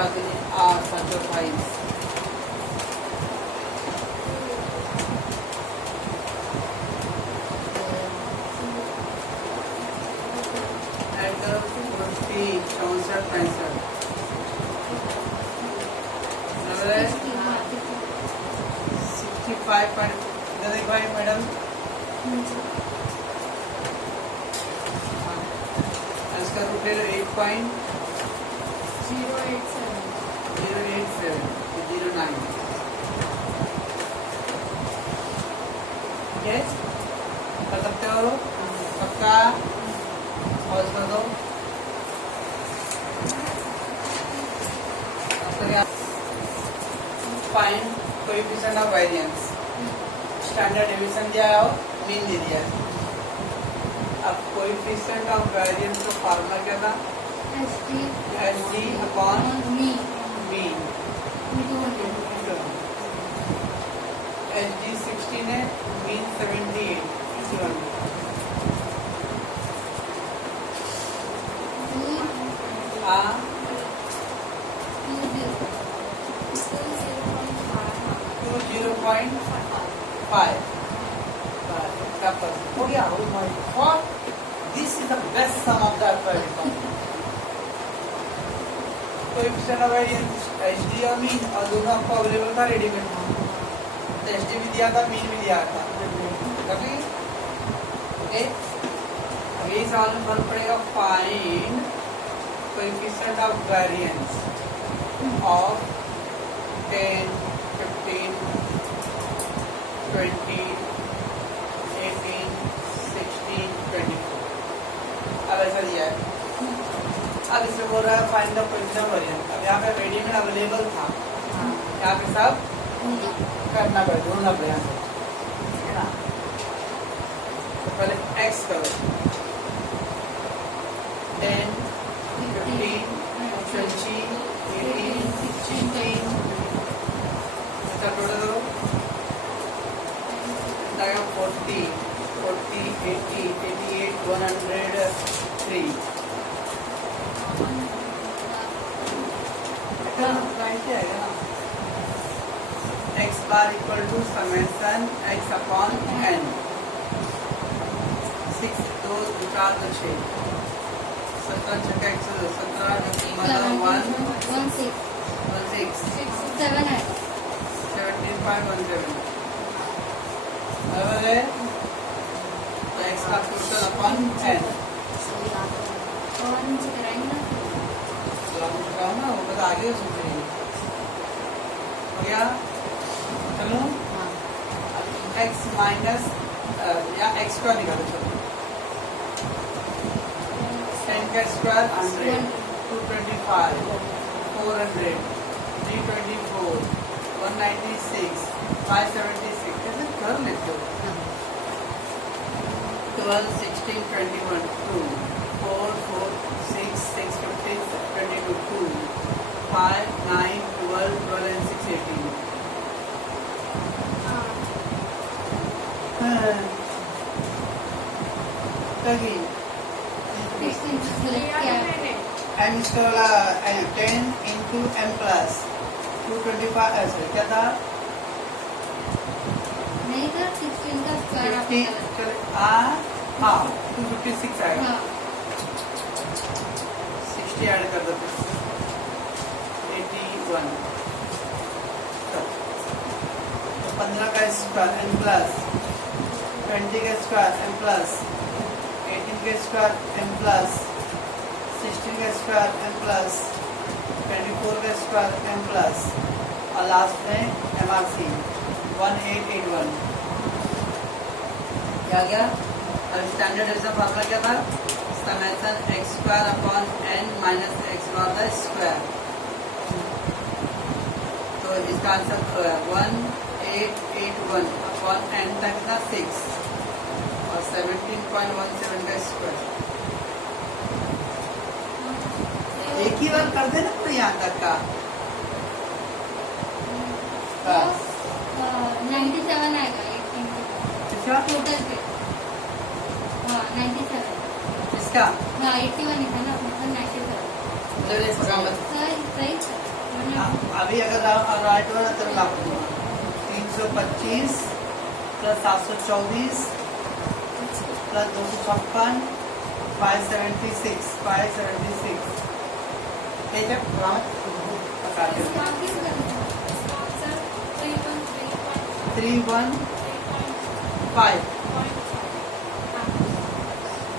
Shadini are such of eyes. At the 50, 64, 65 point. इधर देखो madam, इसका रूट ले लो 8.087 09. यस कर सकते हो पक्का? पॉज कर दो. Find coefficient of variance. Standard deviation दिया है और मीन दे दिया है. अब कोएफिशिएंट ऑफ वेरिएंस का फार्मूला क्या था? SD upon mean. SD 16 है, मीन 78. हाँ 20.5. हो गया. Oh my God, this is the best sum of that variable. Coefficient of variance SD और मीन, और दोनों आपको अवेलेबल था रेडीमेड. तो SD भी दिया था, मीन भी दिया था. ओके, अब ये सवाल में फर्क पड़ेगा. Find coefficient of variance of 10, 15, 20, 18, 16, 24. अब ऐसा दिया है. अब इसमें बोल रहा है find the coefficient of variance. अब यहाँ पे रेडीमेड अवेलेबल था, यहाँ पे सब करना पड़ेगा, ढूंढना पड़ेगा, है ना. तो पहले x करो. 10, 15, 20, 18, 16. इसका टोटल करो. 40, 80, 88, 103. X bar equal to summation x upon n. 6 2 4 6. 17 6 x 17 1 16 17.17. बराबर है. तो x का टोटल अपॉन n. ना वो बता आगे सोचेंगे. हो गया. चलो x माइनस या x स्क्वायर निकालो. चलो 10 का स्क्वायर 100, 225, 400, 324, 196, 576. कैसे कर लेते हो? 12, 16, 21, 2, 4, 4, 6, 6, 15, 22, 2, 5, 9, 12, 12 and 6, 18. Again. M square वाला 10 into m plus 225 ऐसे क्या था? नहीं था 16 का स्क्वायर. 256 आएगा. 60 ऐड कर दो. 81. तो 15 का स्क्वायर n प्लस 20 का स्क्वायर m प्लस 18 का स्क्वायर m प्लस 16 का स्क्वायर m प्लस 24 का स्क्वायर m प्लस और लास्ट में MRC 1881. क्या गया? अब स्टैंडर्ड डेविएशन फार्मूला क्या था? Summation x square upon n minus x not the square. तो इसका आंसर 1881 अपॉन n तक था 6 और 17.17 का स्क्वायर. एक ही बार कर देना तो यहाँ तक का 97 आएगा. टोटल पे 97. इसका 81 ही था ना, मतलब 97. सही सही. अभी अगर राइट हो तो लाख 325 प्लस 724 प्लस 256 576 ठीक है बता दो 315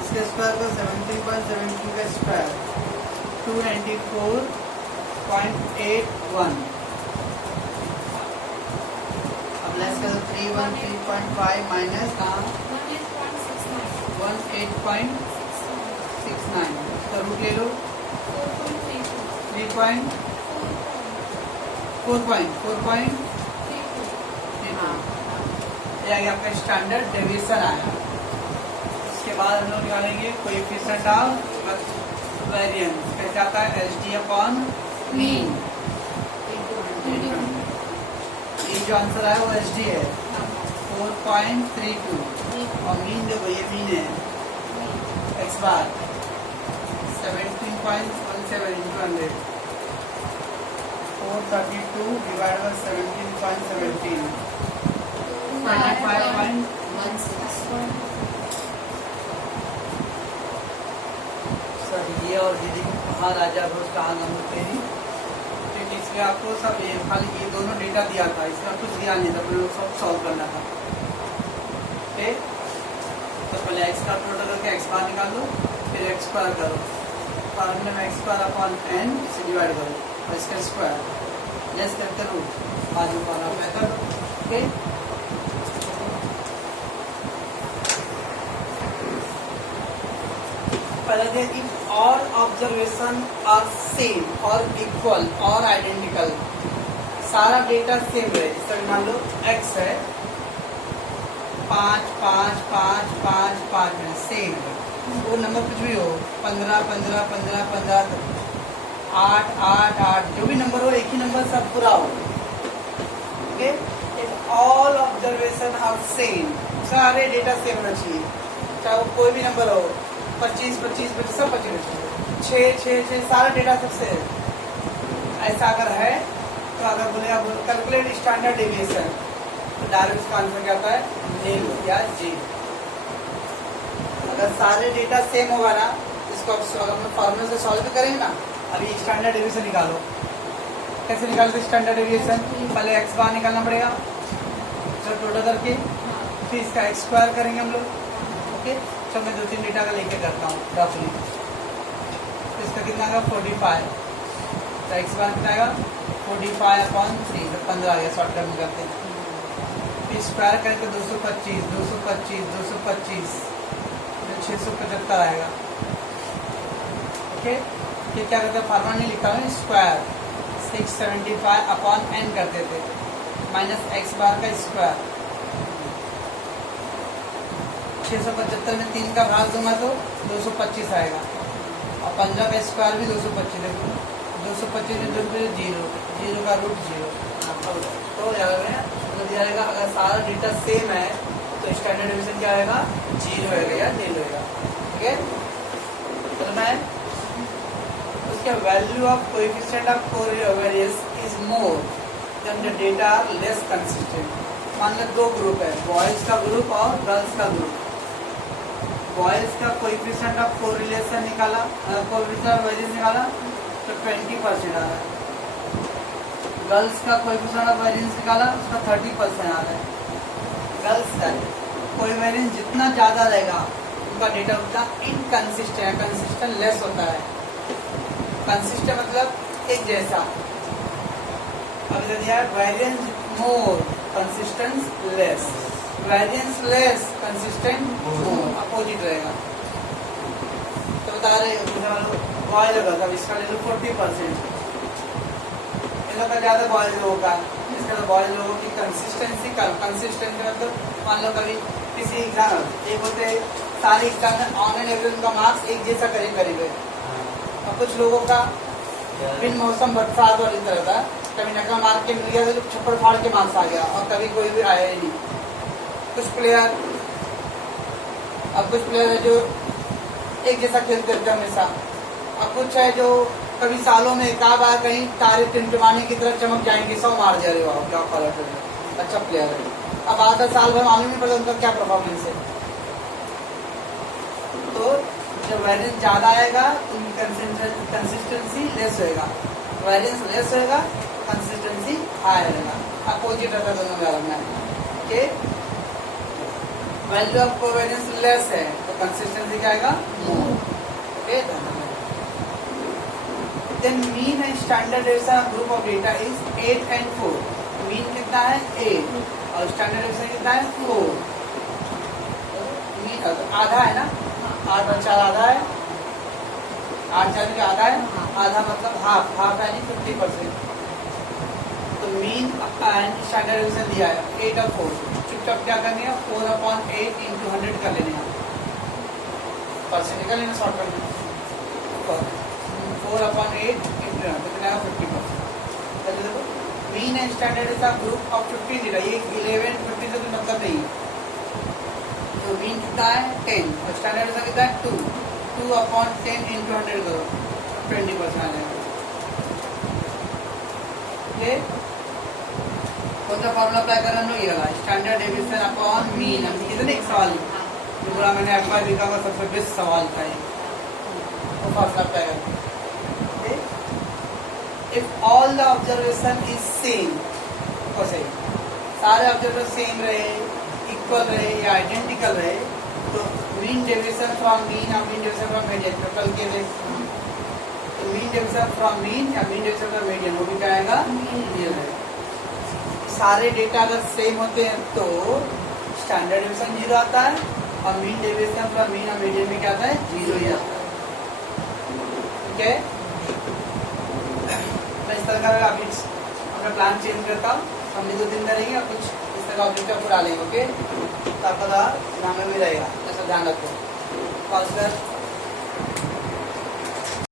इसके स्क्वायर को 17.72 का स्क्वायर 294.81 अब लेस करो 313.5 माइनस 18.69 इसका रूट ले लो 4.32 ये आ गया आपका स्टैंडर्ड डेविएशन आया। उसके बाद हम लोग निकालेंगे कोएफिशिएंट ऑफ वेरिएंस कैसे आता है एसडी अपॉन मीन। ये जो आंसर आया वो एसडी है 4.32 और मीन देखो ये मीन है x bar 17.17 into 100 432 divided by 17.17 25.16 sir ये और दीदी कहाँ राजा भोज कहाँ नंबर तेरी ठीक इसलिए आपको सब ये खाली ये दोनों डेटा दिया था इसका कुछ दिया नहीं था अपने लोग सब सॉल्व करना था ठीक तो पहले एक्स का टोटल करके एक्स बार निकाल लो फिर एक्स स्क्वायर करो फॉर्मूले में एक्स स्क्वायर अपॉन एन से डिवाइड करो और इसका स्क्वायर लेस करके रूट बाजू वाला मेथड ओके पहले if all observation are same और equal और identical सारा डेटा सेम है इसका मान लो x है 5 5 5 5 5 में सेम है वो नंबर कुछ भी हो 15 15 15 15 8 8 8 जो भी नंबर हो एक ही नंबर सब पूरा हो okay if all observation are same सारे डेटा सेम होना चाहिए चाहे वो कोई भी नंबर हो 25 25 25 सब 25 6 6 6 सारा डेटा सबसे ऐसा अगर है तो अगर बोले आप कैलकुलेट स्टैंडर्ड डेविएशन तो डायरेक्ट इसका आंसर क्या आता है नील या जी। अगर सारे डेटा सेम होगा ना इसको अगर हम फॉर्मूले से सॉल्व करेंगे ना अभी स्टैंडर्ड डेविएशन निकालो कैसे निकालते स्टैंडर्ड डेविएशन पहले एक्स बार निकालना पड़ेगा चलो टोटल करके फिर इसका एक्स स्क्वायर करेंगे हम लोग ओके तो मैं 2-3 डेटा का लेके करता हूँ रफली इसका कितना आएगा 45 तो एक्स बार कितना आएगा 45/3 तो 15 आ गया शॉर्टकट में करते हैं फिर स्क्वायर करें तो 225 225 225 तो 675 आएगा ओके फिर क्या करते हैं फार्मूला नहीं लिखा है स्क्वायर 675/n करते थे माइनस एक्स बार का स्क्वायर 675 में 3 का भाग दूंगा तो 225 आएगा और 15 का स्क्वायर भी 225 देखो 225 में 2 जीरो जीरो का रूट जीरो तो जाएगा अगर सारा डेटा सेम है तो स्टैंडर्ड डेविएशन क्या आएगा जीरो होगा या नील होगा ठीक है तो मैं उसके value of coefficient of covariance is more than the data less consistent. मान लो दो ग्रुप है बॉयज का ग्रुप और गर्ल्स का ग्रुप बॉयज का कोएफिशिएंट ऑफ कोरिलेशन निकाला कोएफिशिएंट ऑफ वेरिएंस निकाला तो 20% आ रहा है गर्ल्स का कोएफिशिएंट ऑफ वेरिएंस निकाला उसका 30% आ रहा है गर्ल्स का कोई वेरिएंस जितना ज़्यादा रहेगा उनका डेटा उतना इनकंसिस्टेंट कंसिस्टेंट लेस होता है कंसिस्टेंट मतलब एक जैसा अब दिया variance more consistence less variance less consistent more opposite रहेगा तो बता रहे बॉयल होगा तब इसका ले लो 40% इन लोग का ज़्यादा बॉयल लोगों का इसका तो बॉयल लोगों की कंसिस्टेंसी मतलब मान लो कभी किसी एग्जाम एक होते सारे एग्जाम में ऑनलाइन एवरेज का मार्क्स एक जैसा करीब करीब है और कुछ लोगों का बिन मौसम बरसात वाली तरह था कभी नका मार के मिल गया तो छप्पड़ फाड़ के मार्क्स आ गया और कभी कोई भी आया ही नहीं कुछ प्लेयर अब कुछ प्लेयर है जो एक जैसा खेलते रहते हमेशा अब कुछ है जो कभी सालों में एक आध बार कहीं तारे टिमटिमाने की तरफ चमक जाएंगे, 100 मार जा रहे हो आप, क्या कॉलर अच्छा प्लेयर है। अब आधा साल भर मालूम नहीं पड़ता उनका क्या परफॉर्मेंस है। तो जब वेरिएंस ज्यादा आएगा तो उनकी कंसिस्टेंसी लेस होएगा, वेरिएंस लेस होएगा, कंसिस्टेंसी हाई रहेगा। अपोजिट रहता है दोनों में अलग में। Okay, value of covariance less है तो कंसिस्टेंसी क्या आएगा, more. Okay, then mean and standard deviation group of data is 8 and 4। Mean कितना है 8 और स्टैंडर्ड डेविएशन कितना है 4। मीन आधा है ना, 8 और 4 आधा है, 8 4 में आधा है, आधा मतलब हाफ, हाफ यानी 50%। तो मीन एंड स्टैंडर्ड डेविएशन दिया है 8 और 4, चुपचाप क्या करनी है 4/8 into 100 कर लेने हैं, परसेंट निकल लेना शॉर्टकट में। 4/8 into 100 कितना है 50%। देखो mean and standard deviation group of 15 data, ये 11 50 से तो मतलब नहीं है। तो मीन कितना है 10 और स्टैंडर्ड डेविएशन कितना है 2, 2/10 into 100 करो 20% आ जाएगा। ये कौन सा फॉर्मूला अप्लाई कर रहे हो, ये वाला स्टैंडर्ड डेविएशन अपॉन मीन। हम कितने एक सवाल जो बोला मैंने अखबार लिखा का सबसे बेस्ट सवाल था ये, वो फॉर्मूला अप्लाई करें। If all the observation is same, तो सही सारे ऑब्जर्वेशन सेम रहे, इक्वल रहे या आइडेंटिकल रहे, तो मीन डेविएशन फ्रॉम मीन और mean deviation from median total के लिए मीन डेविएशन फ्रॉम मीन या मीन डेविएशन फ्रॉम मीडियन वो भी क्या आएगा, ये रहेगा। सारे डेटा अगर सेम होते हैं तो स्टैंडर्ड डेविएशन 0 आता है और मीन डेविएशन फ्रॉम मीन और मीडियन में क्या आता है 0 ही आता है। ठीक है, मैं इस तरह का अभी अपना प्लान चेंज करता हूँ, हम 2 दिन करेंगे और कुछ इस तरह का ऑब्जेक्टिव पूरा लेंगे। ओके, तो आपका ध्यान में भी रहेगा, ऐसा ध्यान रखो।